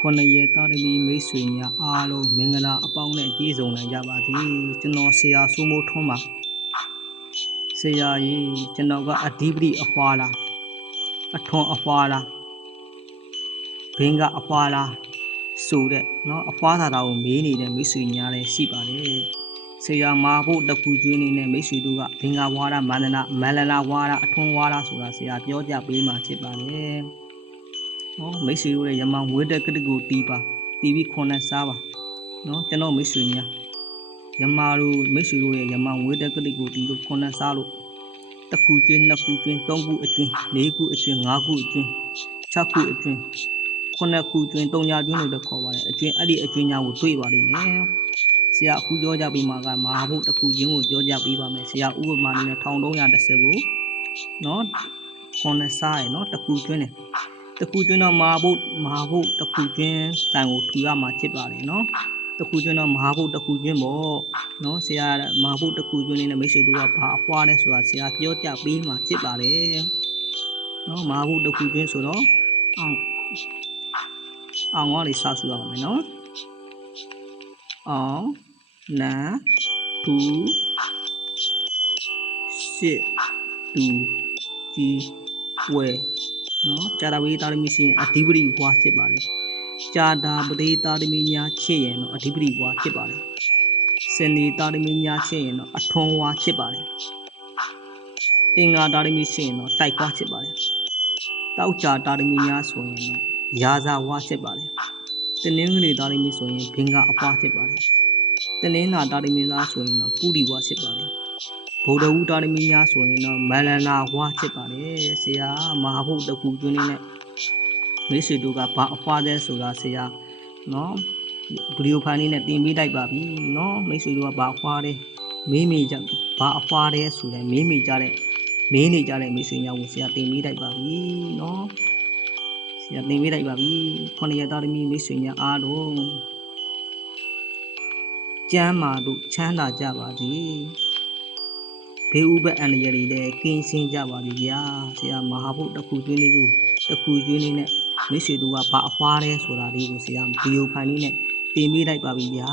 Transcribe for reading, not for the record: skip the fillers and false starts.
ခုနှစ်ရက်သားသမီးမိတ်ဆွေများအားလုံးမင်္ဂလာအပေါင်းနဲ့ပြည့်စုံနိုင်ကြပါစေကျွန်တော်ဆရာစိုးမိုးထွန်းပါဆရာကြီးကျွန်တော်ကအဓိပတိအဖွာလားအထွန်အဖွာလားဘင်္ဂအဖွာလားဆိုတဲ့เนาะအဖွာသာတာကိုမေးနေတဲ့မိတ်ဆွေများလည်းရှိပါတယ်ဆရာမာဖို့တကူကျွေးနေတဲ့မိတ်ဆွေတို့ကဘင်္ဂဝါဒမန္တနာမလနာဝါဒအထွန်ဝါဒဆိုတာဆရာပြောကြပေးမှာဖြစ်ပါတယ်မိတ်ဆွေတို့ရဲ့ရမဝေးတဲ့ကတိကိုတီးပါတီးပြီးခွန်နဲ့စားပါနော်ကျွန်တော်မိတ်ဆွေများရမတို့မိတ်ဆွေတို့ရဲ့ရမဝေးတဲ့ကတိကိုတီးလို့ခွန်နဲ့စားလို့တခုကျွင်းနှစ်ခုကျွင်းသုံးခုအကျွင်းလေးခုအကျွင်းငါးခုအကျွင်း၆ခုအကျွင်းခုနှစ်ခုကျွင်းသုံးညာကျွင်းလို့လည်းခေါ်ပါတယ်အကျွင်းအဲ့ဒီအကျွင်းညာကိုတွေ့ပါလိမ့်မယ်ဆရာအခုပြောကြပြီးမှာကမဟာဘုတ်တခုချင်းကိုပြောကြပေးပါမယ်ဆရာဥပမာနဲ့1310ကိုနော်ခွန်နဲ့စားရယ်နော်တခုကျွင်းတယ်တခုကျွန်းတော့မဟာဘုတ်တခုကျွန်းတန်ကိုထူရမှာဖြစ်ပါတယ်နော်တခုကျွန်းတော့မဟာဘုတ်တခုကျွန်းပေါ့နော်ဆရာမဟာဘုတ်တခုကျွန်းလေးနဲ့မိတ်ဆွေတို့ကဘာအဖွားလဲဆိုတာဆရာပြောကြပေးမှာဖြစ်ပါတယ်နော်မဟာဘုတ်တခုကျွန်းဆိုတော့အောင်ကနေစဆူရပါမယ်နော်အောင်နန်ထူစစ်တူကြီးဝဲနော်ကြာတာပတိသားသမီးရှိရင်အဓိပတိဘွားဖြစ်ပါတယ်ကြာတာပတိသားသမီးများချစ်ရင်တော့အဓိပတိဘွားဖြစ်ပါတယ်စနေသားသမီးများချစ်ရင်တော့အထွန်ဝါဖြစ်ပါတယ်အင်္ဂါသားသမီးရှိရင်တော့တိုက်ခွားဖြစ်ပါတယ်တောက်ကြာသားသမီးများဆိုရင်တော့ရာဇဝါဖြစ်ပါတယ်တနင်္ဂနွေသားသမီးဆိုရင်ဘင်္ဂအပွားဖြစ်ပါတယ်တနင်္လာသားသမီးသားဆိုရင်တော့ပုရိဝါဖြစ်ပါတယ်ဗုဒ္ဓဝူတာသမီးများဆိုရင်တော့မလနာဝါဖြစ်ပါတယ်ဆရာမဟာဘုတ်တကူကျွန်းလေးနဲ့မိတ်ဆွေတို့ကဘာအဖွားလဲဆိုတာဆရာနော်ဗီဒီယိုဖိုင်လေးနဲ့တင်ပေးလိုက်ပါပြီနော်မိတ်ဆွေတို့ကဘာအဖွားလဲမေးမိကြဘာအဖွားလဲဆိုတဲ့မေးနေကြတဲ့မိတ်ဆွေများကိုဆရာတင်ပေးလိုက်ပါပြီနော်ဆရာတင်ပေးလိုက်ပါပြီခုနှစ်ရက်သားသမီးမိတ်ဆွေများအားလုံးကျမ်းမာတို့ချမ်းသာကြပါစေဘေးဥပအန္တရာယ်တွေလည်းကင်းရှင်းကြပါလိမ့်ဗျာဆရာမဟာဘုတ်တခုကျွေးလေးကိုတခုကျွေးလေးနဲ့မိတ်ဆွေတို့ကဘာအဖွားလဲဆိုတာလေးကိုဆရာဗီဒီယိုဖိုင်လေးနဲ့တင်ပေးလိုက်ပါပြီဗျာ